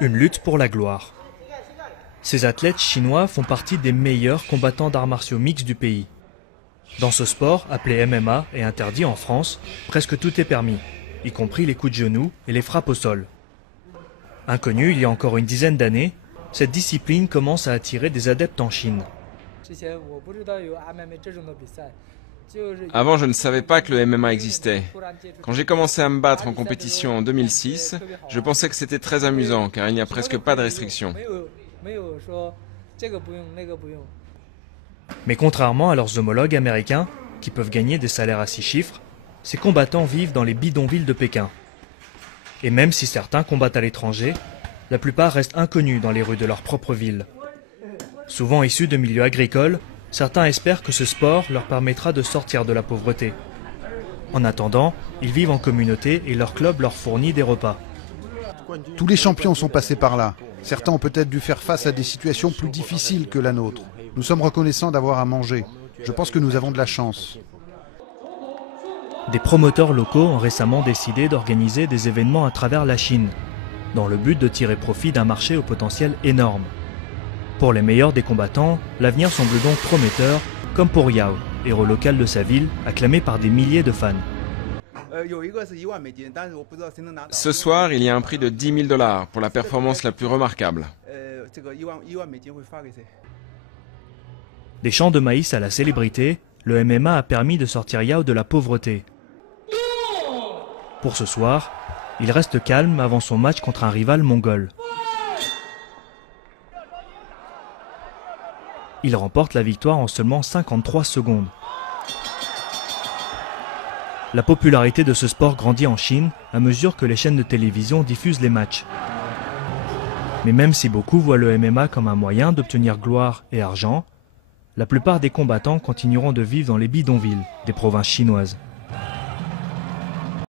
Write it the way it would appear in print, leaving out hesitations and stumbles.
Une lutte pour la gloire. Ces athlètes chinois font partie des meilleurs combattants d'arts martiaux mixtes du pays. Dans ce sport, appelé MMA et interdit en France, presque tout est permis, y compris les coups de genoux et les frappes au sol. Inconnue il y a encore une dizaine d'années, cette discipline commence à attirer des adeptes en Chine. Avant, je ne savais pas que le MMA existait. Quand j'ai commencé à me battre en compétition en 2006, je pensais que c'était très amusant car il n'y a presque pas de restrictions. Mais contrairement à leurs homologues américains, qui peuvent gagner des salaires à 6 chiffres, ces combattants vivent dans les bidonvilles de Pékin. Et même si certains combattent à l'étranger, la plupart restent inconnus dans les rues de leur propre ville. Souvent issus de milieux agricoles, certains espèrent que ce sport leur permettra de sortir de la pauvreté. En attendant, ils vivent en communauté et leur club leur fournit des repas. Tous les champions sont passés par là. Certains ont peut-être dû faire face à des situations plus difficiles que la nôtre. Nous sommes reconnaissants d'avoir à manger. Je pense que nous avons de la chance. Des promoteurs locaux ont récemment décidé d'organiser des événements à travers la Chine, dans le but de tirer profit d'un marché au potentiel énorme. Pour les meilleurs des combattants, l'avenir semble donc prometteur, comme pour Yao, héros local de sa ville, acclamé par des milliers de fans. Ce soir, il y a un prix de 10 000 $ pour la performance la plus remarquable. Des champs de maïs à la célébrité, le MMA a permis de sortir Yao de la pauvreté. Pour ce soir, il reste calme avant son match contre un rival mongol. Il remporte la victoire en seulement 53 secondes. La popularité de ce sport grandit en Chine à mesure que les chaînes de télévision diffusent les matchs. Mais même si beaucoup voient le MMA comme un moyen d'obtenir gloire et argent, la plupart des combattants continueront de vivre dans les bidonvilles des provinces chinoises.